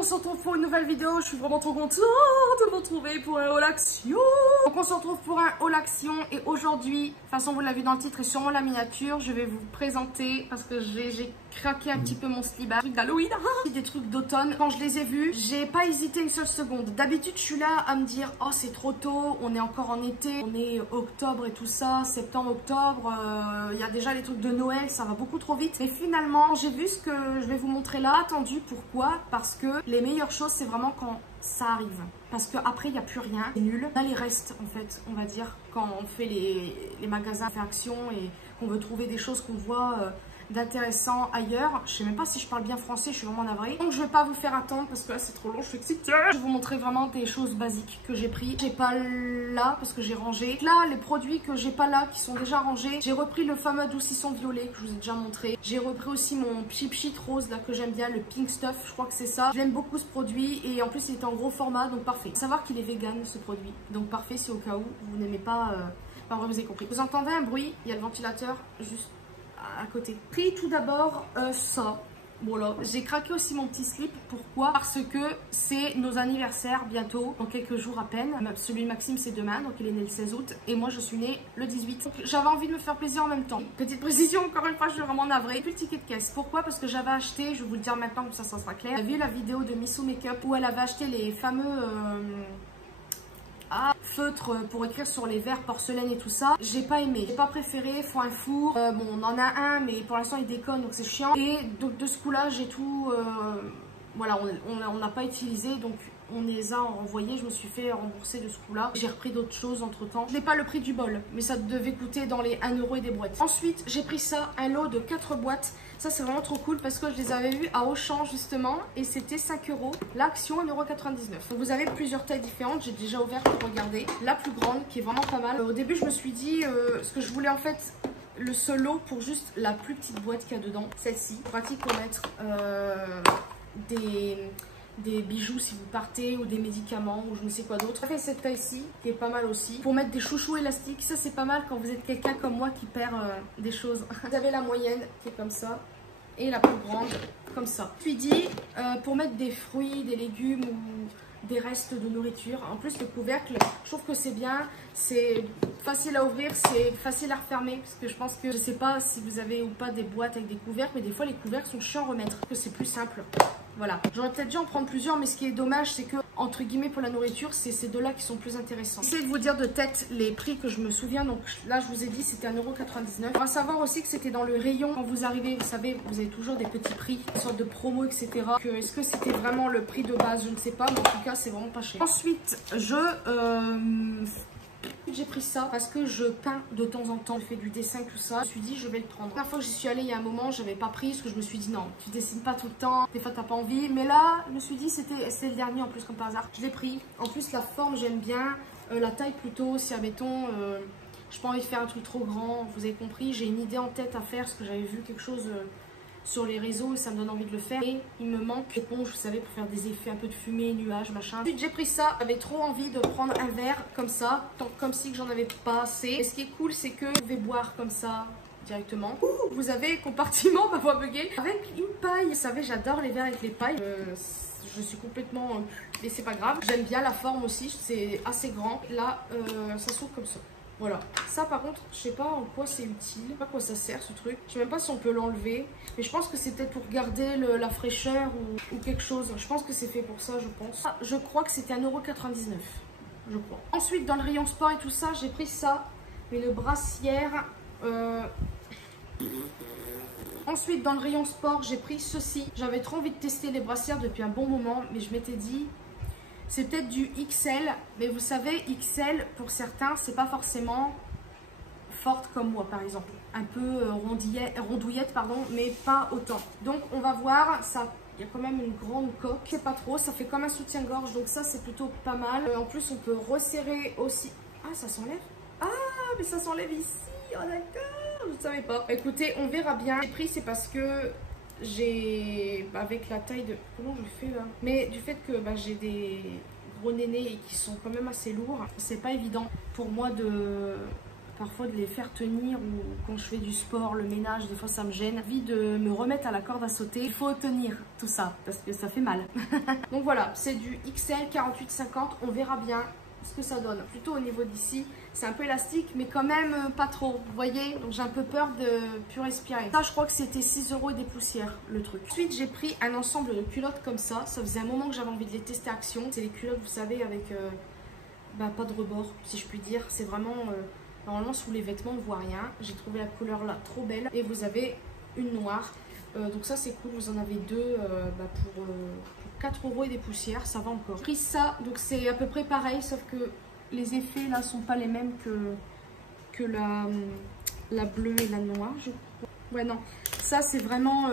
on se retrouve pour une nouvelle vidéo. Je suis vraiment trop contente de vous retrouver pour un haul action. Donc on se retrouve pour un haul action et aujourd'hui, de toute façon vous l'avez vu dans le titre et sûrement la miniature, je vais vous présenter parce que j'ai craqué un petit peu mon slibard. Des trucs d'Halloween, des trucs d'automne. Quand je les ai vus, j'ai pas hésité une seule seconde. D'habitude je suis là à me dire oh c'est trop tôt, on est encore en été, on est octobre et tout ça, septembre, octobre, il y a déjà les trucs de Noël, ça va beaucoup trop vite. Mais finalement j'ai vu ce que je vais vous montrer là. Attendu, pourquoi? Parce que les meilleures choses c'est vraiment quand ça arrive. Parce qu'après il n'y a plus rien, c'est nul. On a les restes en fait, on va dire, quand on fait les magasins fait action et qu'on veut trouver des choses qu'on voit d'intéressant ailleurs. Je sais même pas si je parle bien français, je suis vraiment navrée. Donc je vais pas vous faire attendre parce que là c'est trop long, je suis excitée. Je vais vous montrer vraiment des choses basiques que j'ai pris. J'ai pas là parce que j'ai rangé. Là les produits que j'ai pas là qui sont déjà rangés. J'ai repris le fameux adoucissant violet que je vous ai déjà montré. J'ai repris aussi mon Cheap Sheet rose là que j'aime bien, le Pink Stuff, je crois que c'est ça. J'aime beaucoup ce produit et en plus il est en gros format donc parfait. Faut savoir qu'il est vegan ce produit. Donc parfait si au cas où vous n'aimez pas, enfin vous avez compris. Vous entendez un bruit, il y a le ventilateur juste à côté. Pris tout d'abord ça. Voilà, j'ai craqué aussi mon petit slip. Pourquoi? Parce que c'est nos anniversaires bientôt, dans quelques jours à peine. Celui de Maxime c'est demain, donc il est né le 16 août et moi je suis née le 18. Donc j'avais envie de me faire plaisir en même temps. Petite précision, encore une fois je suis vraiment navrée. Plus le ticket de caisse. Pourquoi? Parce que j'avais acheté, je vais vous le dire maintenant comme ça sera clair. Vous avez vu la vidéo de Missou Makeup où elle avait acheté les fameux feutre pour écrire sur les verres porcelaine et tout ça. J'ai pas aimé, j'ai pas préféré, faut un four. Bon on en a un mais pour l'instant il déconne donc c'est chiant. Et donc de ce coup là j'ai tout, voilà on n'a pas utilisé donc on les a renvoyés, je me suis fait rembourser de ce coup-là. J'ai repris d'autres choses entre temps. Je n'ai pas le prix du bol, mais ça devait coûter dans les 1 € et des boîtes. Ensuite, j'ai pris ça, un lot de 4 boîtes. Ça, c'est vraiment trop cool parce que je les avais vus à Auchan justement et c'était 5 €. L'action 1,99 €. Donc vous avez plusieurs tailles différentes. J'ai déjà ouvert pour regarder. La plus grande qui est vraiment pas mal. Au début, je me suis dit ce que je voulais en fait. Le seul lot pour juste la plus petite boîte qu'il y a dedans. Celle-ci. Pratique pour mettre des bijoux si vous partez ou des médicaments ou je ne sais quoi d'autre. J'ai fait cette taille-ci qui est pas mal aussi. Pour mettre des chouchous élastiques, ça c'est pas mal quand vous êtes quelqu'un comme moi qui perd des choses. Vous avez la moyenne qui est comme ça et la plus grande comme ça. Puis dit pour mettre des fruits, des légumes ou des restes de nourriture. En plus le couvercle, je trouve que c'est bien, c'est facile à ouvrir, c'est facile à refermer parce que je pense que je sais pas si vous avez ou pas des boîtes avec des couvercles, mais des fois les couvercles sont chiants à remettre, que c'est plus simple. Voilà, j'aurais peut-être dû en prendre plusieurs, mais ce qui est dommage, c'est que, entre guillemets, pour la nourriture, c'est ces deux-là qui sont plus intéressants. J'essaie de vous dire de tête les prix que je me souviens. Donc là, je vous ai dit, c'était 1,99 €. On va savoir aussi que c'était dans le rayon. Quand vous arrivez, vous savez, vous avez toujours des petits prix, une sorte de promo, etc. Est-ce que c'était vraiment le prix de base? Je ne sais pas, mais en tout cas, c'est vraiment pas cher. Ensuite, j'ai pris ça parce que je peins de temps en temps, je fais du dessin, tout ça. Je me suis dit, je vais le prendre. La première fois que j'y suis allée, il y a un moment, j'avais pas pris parce que je me suis dit, non, tu dessines pas tout le temps, des fois t'as pas envie. Mais là, je me suis dit, c'était le dernier en plus, comme par hasard. Je l'ai pris. En plus, la forme, j'aime bien. La taille plutôt, si admettons, j'ai pas envie de faire un truc trop grand. Vous avez compris, j'ai une idée en tête à faire parce que j'avais vu quelque chose sur les réseaux et ça me donne envie de le faire. Et il me manque une éponge, vous savez, pour faire des effets un peu de fumée, nuages, machin. Ensuite, j'ai pris ça. J'avais trop envie de prendre un verre comme ça, comme si que j'en avais pas assez. Et ce qui est cool, c'est que vous pouvez boire comme ça directement. Vous avez compartiment, ma voix buggée, avec une paille. Vous savez, j'adore les verres avec les pailles. Je suis complètement... mais c'est pas grave. J'aime bien la forme aussi, c'est assez grand. Là, ça s'ouvre comme ça. Voilà, ça par contre, je sais pas en quoi c'est utile, je sais pas à quoi ça sert ce truc. Je sais même pas si on peut l'enlever, mais je pense que c'est peut-être pour garder la fraîcheur ou quelque chose. Je pense que c'est fait pour ça, je pense. Ah, je crois que c'était 1,99 €, je crois. Ensuite, dans le rayon sport et tout ça, j'ai pris ça, mais le brassière. Ensuite, dans le rayon sport, j'ai pris ceci. J'avais trop envie de tester les brassières depuis un bon moment, mais je m'étais dit... C'est peut-être du XL, mais vous savez, XL, pour certains, c'est pas forcément forte comme moi, par exemple. Un peu rondouillette, pardon, mais pas autant. Donc, on va voir, ça, il y a quand même une grande coque. C'est pas trop, ça fait comme un soutien-gorge, donc ça, c'est plutôt pas mal. En plus, on peut resserrer aussi. Ah, ça s'enlève? Ah, mais ça s'enlève ici, oh d'accord, je ne savais pas. Écoutez, on verra bien. Les prix, c'est parce que... j'ai avec la taille de comment je fais là, mais du fait que j'ai des gros nénés et qui sont quand même assez lourds, c'est pas évident pour moi de parfois de les faire tenir, ou quand je fais du sport, le ménage, des fois ça me gêne. J'ai envie de me remettre à la corde à sauter. Il faut tenir tout ça parce que ça fait mal. Donc voilà, c'est du XL 48-50. On verra bien ce que ça donne. Plutôt au niveau d'ici, c'est un peu élastique, mais quand même pas trop. Vous voyez, donc j'ai un peu peur de plus respirer. Ça, je crois que c'était 6 € et des poussières, le truc. Ensuite, j'ai pris un ensemble de culottes comme ça. Ça faisait un moment que j'avais envie de les tester action. C'est les culottes, vous savez, avec pas de rebord, si je puis dire. C'est vraiment, normalement, sous les vêtements, on voit rien. J'ai trouvé la couleur là trop belle. Et vous avez une noire. Donc ça, c'est cool. Vous en avez deux pour 4 € et des poussières. Ça va encore. J'ai pris ça, donc c'est à peu près pareil, sauf que les effets là sont pas les mêmes que la bleue et la noire, je crois. Ouais, non. Ça, c'est vraiment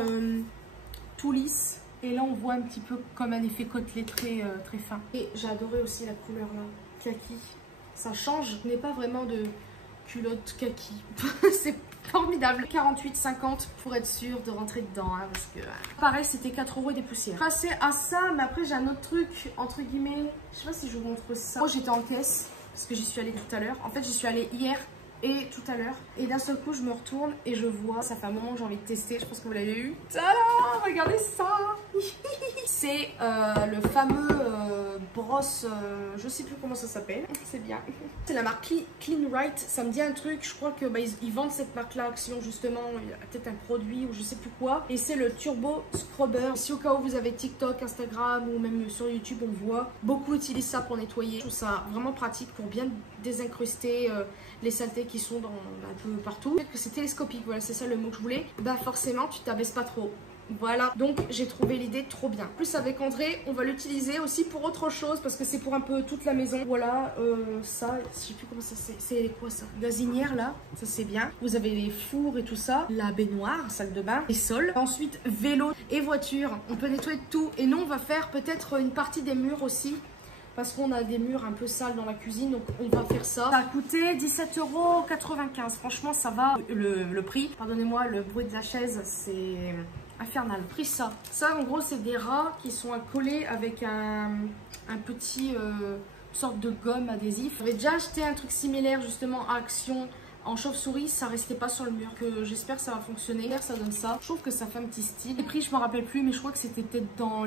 tout lisse. Et là, on voit un petit peu comme un effet côtelé très fin. Et j'ai adoré aussi la couleur là, kaki. Ça change. Je n'ai pas vraiment de culotte kaki. C'est formidable. 48,50 pour être sûr de rentrer dedans. Hein, parce que pareil, c'était 4 € et des poussières. Passé à ça, mais après, j'ai un autre truc, entre guillemets. Je sais pas si je vous montre ça. Moi, j'étais en caisse parce que j'y suis allée tout à l'heure. En fait, j'y suis allée hier et tout à l'heure. Et d'un seul coup, je me retourne et je vois. Ça fait un moment que j'ai envie de tester. Je pense que vous l'avez eu. Tada! Regardez ça! C'est le fameux brosse, je sais plus comment ça s'appelle, c'est bien. C'est la marque Clean Right, ça me dit un truc, je crois que ils vendent cette marque-là Action justement, il y a peut-être un produit ou je sais plus quoi. Et c'est le Turbo Scrubber. Si au cas où vous avez TikTok, Instagram ou même sur YouTube, on voit, beaucoup utilisent ça pour nettoyer. Je trouve ça vraiment pratique pour bien désincruster les saletés qui sont dans un peu partout. Peut-être que c'est télescopique, voilà, c'est ça le mot que je voulais. Bah forcément, tu t'abaisses pas trop. Voilà, donc j'ai trouvé l'idée trop bien. Plus avec André, on va l'utiliser aussi pour autre chose parce que c'est pour un peu toute la maison. Voilà, ça, je sais plus comment ça c'est quoi ça? Gazinière là, ça c'est bien. Vous avez les fours et tout ça, la baignoire, salle de bain, les sols. Ensuite, vélo et voiture, on peut nettoyer tout. Et nous, on va faire peut-être une partie des murs aussi. Parce qu'on a des murs un peu sales dans la cuisine, donc on va faire ça. Ça a coûté 17,95 €. Franchement, ça va. Le prix, pardonnez-moi, le bruit de la chaise, c'est infernal. Pris ça. Ça, en gros, c'est des rats qui sont accolés avec un petit sorte de gomme adhésif. J'avais déjà acheté un truc similaire, justement, à Action. En chauve-souris, ça restait pas sur le mur. Que j'espère que ça va fonctionner. Ça donne ça. Je trouve que ça fait un petit style. Les prix, je me rappelle plus, mais je crois que c'était peut-être dans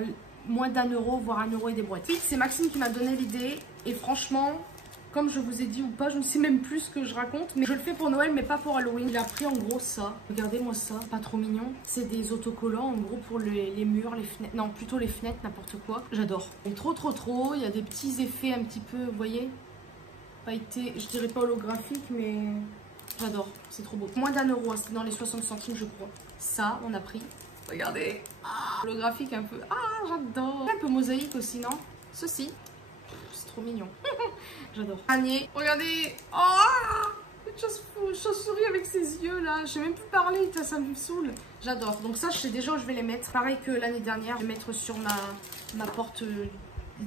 moins d'1 €, voire 1 € et des boîtes. C'est Maxime qui m'a donné l'idée. Et franchement, comme je vous ai dit ou pas, je ne sais même plus ce que je raconte. Mais je le fais pour Noël, mais pas pour Halloween. Il a pris en gros ça. Regardez-moi ça, pas trop mignon. C'est des autocollants en gros pour les murs, les fenêtres. Non, plutôt les fenêtres, n'importe quoi. J'adore. Et trop. Il y a des petits effets un petit peu, vous voyez, pailletés. Je dirais pas holographique, mais j'adore. C'est trop beau. Moins d'1 €, c'est dans les 60 centimes, je crois. Ça, on a pris. Regardez. Ah, holographique un peu. Ah, j'adore. Un peu mosaïque aussi, non? Ceci. C'est trop mignon. J'adore. Panier. Regardez. Oh, une chauve-souris avec ses yeux là. Je sais même plus parler. Ça me saoule. J'adore. Donc ça, je sais déjà où je vais les mettre. Pareil que l'année dernière. Je vais mettre sur ma porte,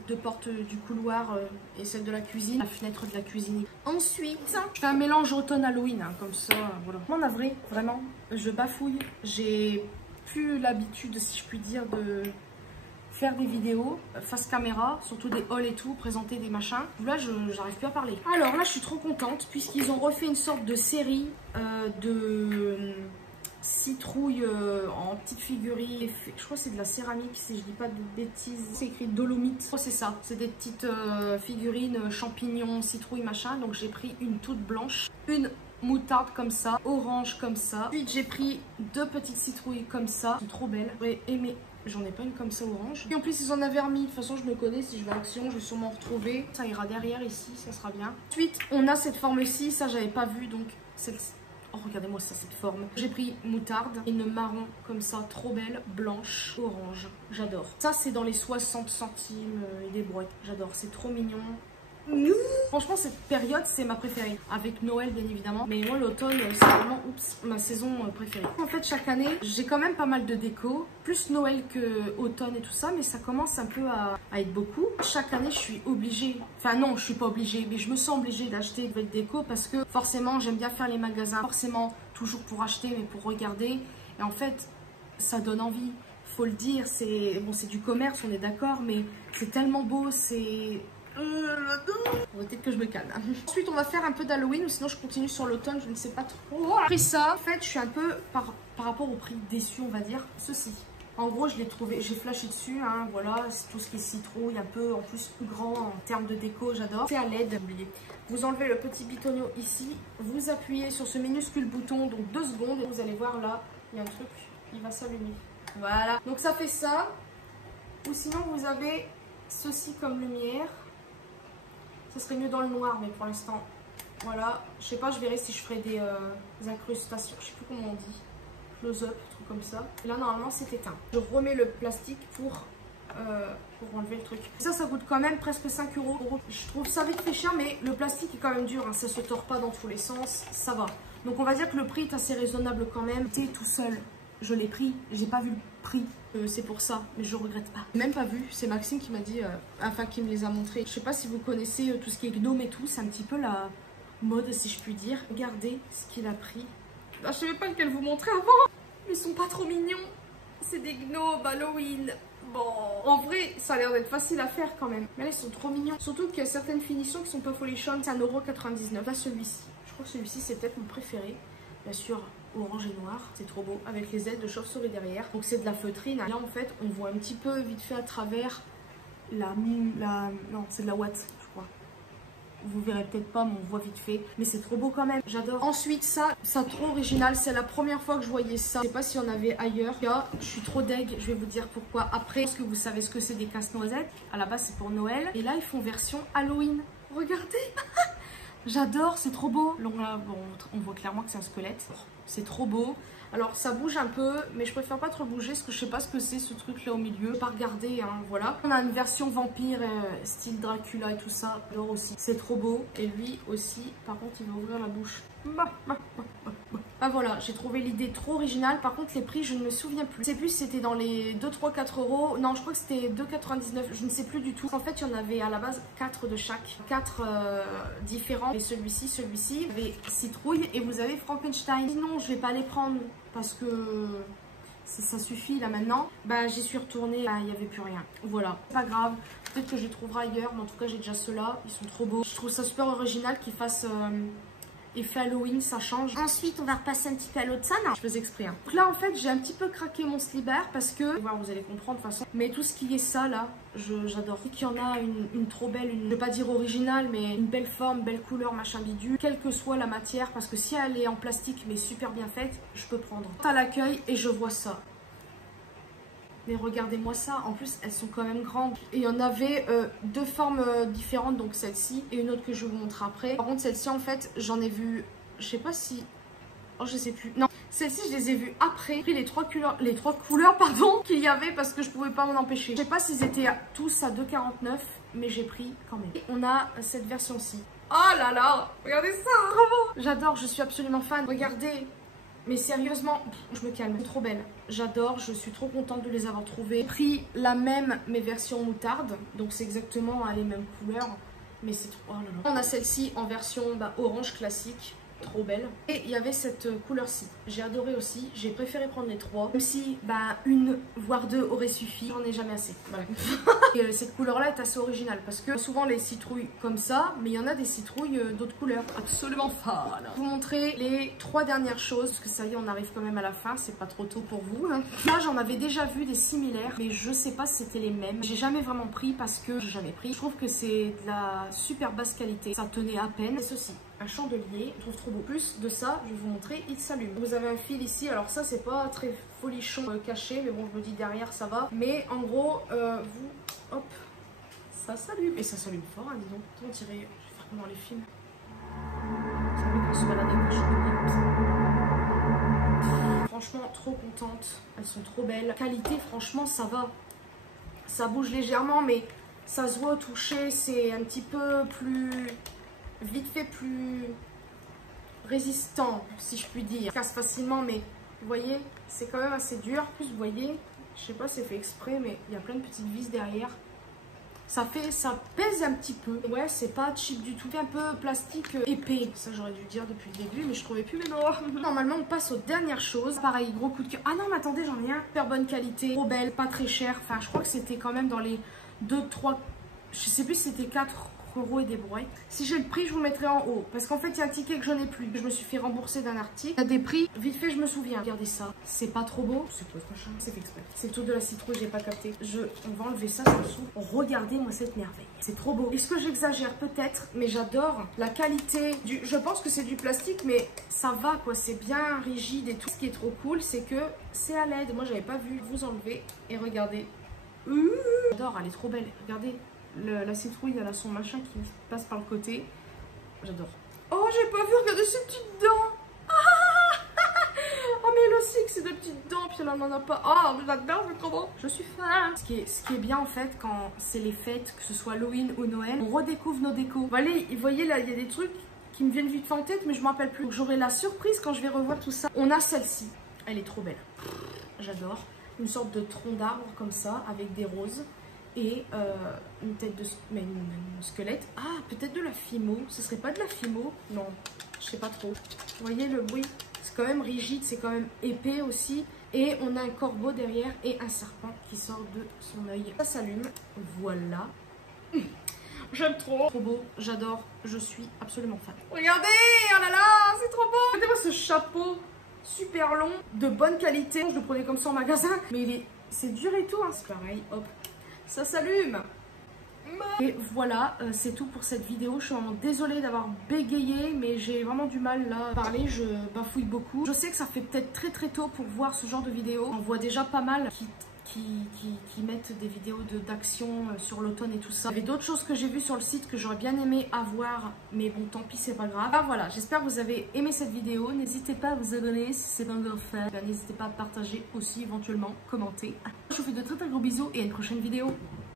deux portes du couloir et celle de la cuisine. La fenêtre de la cuisine. Ensuite, je fais un mélange automne-Halloween. Hein, comme ça, voilà. Moi, en avril, vraiment, je bafouille. J'ai plus l'habitude, si je puis dire, de faire des vidéos face caméra, surtout des hauls et tout, présenter des machins. Là, j'arrive plus à parler. Alors là, je suis trop contente puisqu'ils ont refait une sorte de série de citrouilles en petites figurines. Je crois que c'est de la céramique, si je dis pas de bêtises. C'est écrit dolomite. Oh, c'est ça. C'est des petites figurines champignons, citrouilles, machin. Donc j'ai pris une toute blanche, une moutarde comme ça, orange comme ça. Ensuite, j'ai pris deux petites citrouilles comme ça. C'est trop belle. J'aurais aimé. J'en ai pas une comme ça orange. Et en plus, ils en avaient remis. De toute façon, je me connais. Si je vais à Action, je vais sûrement en retrouver. Ça ira derrière ici, ça sera bien. Ensuite, on a cette forme-ci. Ça, j'avais pas vu. Donc, celle-ci. Oh, regardez-moi ça, cette forme. J'ai pris moutarde, une marron comme ça, trop belle, blanche, orange. J'adore. Ça, c'est dans les 60 centimes et des brouettes. J'adore. C'est trop mignon. Franchement, cette période, c'est ma préférée. Avec Noël, bien évidemment. Mais moi, l'automne, c'est vraiment ma saison préférée. En fait, chaque année, j'ai quand même pas mal de déco. Plus Noël que automne et tout ça. Mais ça commence un peu à être beaucoup. Chaque année, je suis obligée. Enfin, non, je suis pas obligée. Mais je me sens obligée d'acheter de la déco. Parce que forcément, j'aime bien faire les magasins. Forcément, toujours pour acheter, mais pour regarder. Et en fait, ça donne envie. Faut le dire. C'est bon, c'est du commerce, on est d'accord. Mais c'est tellement beau. Peut-être que je me calme. Ensuite, on va faire un peu d'Halloween ou sinon je continue sur l'automne, je ne sais pas trop. Après ça, en fait, je suis un peu par rapport au prix déçu, on va dire. Ceci. En gros, je l'ai trouvé, j'ai flashé dessus, hein, voilà, c'est tout ce qui est citrouille, un peu en plus grand en termes de déco, j'adore. C'est à LED, oubliez. Vous enlevez le petit bitonio ici, vous appuyez sur ce minuscule bouton, donc 2 secondes, et vous allez voir là, il y a un truc, il va s'allumer. Voilà, donc ça fait ça. Ou sinon, vous avez ceci comme lumière. Ça serait mieux dans le noir, mais pour l'instant, voilà. Je sais pas, je verrai si je ferai des incrustations, je sais plus comment on dit. Close-up, truc comme ça. Et là, normalement, c'est éteint. Je remets le plastique pour enlever le truc. Ça coûte quand même presque 5 €. Je trouve ça vite fait cher, mais le plastique est quand même dur. Hein. Ça se tord pas dans tous les sens. Ça va. Donc, on va dire que le prix est assez raisonnable quand même. T'es tout seul. Je l'ai pris. J'ai pas vu le prix. C'est pour ça. Mais je regrette pas. Même pas vu. C'est Maxime qui m'a dit, enfin, qui me les a montrés. Je sais pas si vous connaissez tout ce qui est gnome et tout. C'est un petit peu la mode, si je puis dire. Regardez ce qu'il a pris. Ah, je savais pas lequel vous montrer avant. Ils sont pas trop mignons. C'est des gnomes Halloween. Bon, en vrai, ça a l'air d'être facile à faire quand même. Mais là, ils sont trop mignons. Surtout qu'il y a certaines finitions qui sont pas folichonnes. C'est 1,99 €. Là, celui-ci. Je crois que celui-ci, c'est peut-être mon préféré. Bien sûr, orange et noir. C'est trop beau. Avec les ailes de chauve-souris derrière. Donc, c'est de la feutrine. Là, en fait, on voit un petit peu vite fait à travers non, c'est de la ouate, je crois. Vous verrez peut-être pas, mais on voit vite fait. Mais c'est trop beau quand même, j'adore. Ensuite, ça trop original. C'est la première fois que je voyais ça. Je sais pas s'il y en avait ailleurs. Là, je suis trop deg, je vais vous dire pourquoi. Après, est-ce que vous savez ce que c'est des casse-noisettes? À la base, c'est pour Noël. Et là, ils font version Halloween. Regardez. J'adore, c'est trop beau. Donc là, bon, on voit clairement que c'est un squelette. C'est trop beau. Alors ça bouge un peu, mais je préfère pas trop bouger parce que je sais pas ce que c'est ce truc là au milieu. Pas regarder, hein, voilà. On a une version vampire, style Dracula et tout ça. J'adore aussi. C'est trop beau. Et lui aussi, par contre, il va ouvrir la bouche. Ah voilà, j'ai trouvé l'idée trop originale. Par contre, les prix, je ne me souviens plus. Je sais plus si c'était dans les 2, 3, 4 €. Non, je crois que c'était 2,99 €. Je ne sais plus du tout. En fait, il y en avait à la base 4 de chaque. 4 différents. Et celui-ci, il y avait citrouille et vous avez Frankenstein. Sinon, je vais pas les prendre parce que ça suffit là maintenant. Bah, j'y suis retournée. Bah, il n'y avait plus rien. Voilà, pas grave. Peut-être que je les trouverai ailleurs. Mais en tout cas, j'ai déjà ceux-là. Ils sont trop beaux. Je trouve ça super original qu'ils fassent... effet Halloween, ça change. Ensuite, on va repasser un petit peu à l'autre ça. Non, je faisais exprès. Hein. Donc là, en fait, j'ai un petit peu craqué mon slibard parce que... Vous allez comprendre de toute façon. Mais tout ce qui est ça, là, j'adore. Qu'il y en a une trop belle, je vais pas dire originale, mais une belle forme, belle couleur, machin bidule. Quelle que soit la matière, parce que si elle est en plastique, mais super bien faite, je peux prendre. À l'accueil et je vois ça. Mais regardez-moi ça, en plus elles sont quand même grandes. Et il y en avait 2 formes différentes, donc celle-ci et une autre que je vais vous montrer après. Par contre celle-ci en fait j'en ai vu, je sais pas si... Oh je sais plus, non. Celle-ci je les ai vues après. J'ai pris les trois couleurs pardon, qu'il y avait parce que je pouvais pas m'en empêcher. Je sais pas s'ils étaient tous à 2,49 €, mais j'ai pris quand même. Et on a cette version-ci. Oh là là, regardez ça, bravo. J'adore, je suis absolument fan. Regardez. Mais sérieusement, je me calme, trop belle. J'adore, je suis trop contente de les avoir trouvées. J'ai pris la même, mais version moutarde. Donc c'est exactement les mêmes couleurs. Mais c'est trop... Oh là là. On a celle-ci en version orange classique. Trop belle. Et il y avait cette couleur-ci. J'ai adoré aussi. J'ai préféré prendre les 3. Même si une voire 2 aurait suffi. J'en ai jamais assez. Voilà. Et cette couleur-là est assez originale. Parce que souvent les citrouilles comme ça. Mais il y en a des citrouilles d'autres couleurs. Absolument fan. Je vais vous montrer les 3 dernières choses. Parce que ça y est, on arrive quand même à la fin. C'est pas trop tôt pour vous. Hein. Là, j'en avais déjà vu des similaires. Mais je sais pas si c'était les mêmes. J'ai jamais vraiment pris parce que j'ai jamais pris. Je trouve que c'est de la super basse qualité. Ça tenait à peine. Et ceci. Un chandelier, je trouve trop beau. Plus de ça, je vais vous montrer, il s'allume. Vous avez un fil ici, alors ça c'est pas très folichon caché, mais bon je me dis derrière ça va. Mais en gros, hop, ça s'allume. Et ça s'allume fort, hein, dis donc. On dirait, je vais faire comme dans les films. Ça veut qu'on se balade avec un chandelier comme ça. Franchement, trop contente. Elles sont trop belles. Qualité, franchement, ça va. Ça bouge légèrement, mais ça se voit au toucher. C'est un petit peu plus... vite fait plus résistant si je puis dire. Ça casse facilement mais vous voyez c'est quand même assez dur. En plus vous voyez, je sais pas si c'est fait exprès mais il y a plein de petites vis derrière. Ça pèse un petit peu. Ouais c'est pas cheap du tout. C'est un peu plastique épais. Ça j'aurais dû dire depuis le début mais je trouvais plus mes noix. Normalement on passe aux dernières choses. Pareil gros coup de cœur. Ah non mais attendez j'en ai un. Super bonne qualité. Trop belle, pas très cher. Enfin je crois que c'était quand même dans les 2, 3, Je sais plus si c'était 4 € et des brouettes. Si j'ai le prix, je vous le mettrai en haut. Parce qu'en fait, il y a un ticket que je n'ai plus. Je me suis fait rembourser d'un article. Il y a des prix. Vite fait, je me souviens. Regardez ça. C'est pas trop beau. C'est quoi ce machin? C'est fait exprès. C'est le truc de la citrouille, j'ai pas capté. On va enlever ça, ça dessous. Regardez-moi cette merveille. C'est trop beau. Est-ce que j'exagère? Peut-être. Mais j'adore la qualité du... Je pense que c'est du plastique, mais ça va quoi. C'est bien rigide et tout. Ce qui est trop cool, c'est que c'est à LED. Moi, j'avais pas vu. Vous enlevez et regardez. J'adore, elle est trop belle. Regardez. La citrouille, elle a son machin qui passe par le côté. J'adore. Oh, j'ai pas vu, regardez ces petites dents. Oh, mais elle aussi, que c'est des petites dents, puis elle en a pas. Oh, j'adore, c'est trop bon. Je suis fan. Ce qui est bien, en fait, quand c'est les fêtes, que ce soit Halloween ou Noël, on redécouvre nos décos. Vous voyez, là, il y a des trucs qui me viennent vite fait en tête, mais je m'en rappelle plus. J'aurai la surprise quand je vais revoir tout ça. On a celle-ci. Elle est trop belle. J'adore. Une sorte de tronc d'arbre, comme ça, avec des roses. Et une tête de squelette. Ah, peut-être de la fimo. Ce serait pas de la fimo? Non, je sais pas trop. Vous voyez le bruit? C'est quand même rigide, c'est quand même épais aussi. Et on a un corbeau derrière et un serpent qui sort de son œil. Ça s'allume. Voilà. J'aime trop. Trop beau, j'adore. Je suis absolument fan. Regardez, oh là là, c'est trop beau. Regardez-moi ce chapeau super long, de bonne qualité. Je le prenais comme ça en magasin. Mais c'est dur et tout, hein. C'est pareil, hop. Ça s'allume. Et voilà, c'est tout pour cette vidéo. Je suis vraiment désolée d'avoir bégayé, mais j'ai vraiment du mal là à parler, je bafouille beaucoup. Je sais que ça fait peut-être très tôt pour voir ce genre de vidéo. On voit déjà pas mal qui mettent des vidéos d'action sur l'automne et tout ça. Il y avait d'autres choses que j'ai vues sur le site que j'aurais bien aimé avoir, mais bon, tant pis, c'est pas grave. Ah, voilà, j'espère que vous avez aimé cette vidéo. N'hésitez pas à vous abonner si c'est pas encore fait. N'hésitez pas à partager aussi, éventuellement, commenter. Je vous fais de très gros bisous et à une prochaine vidéo.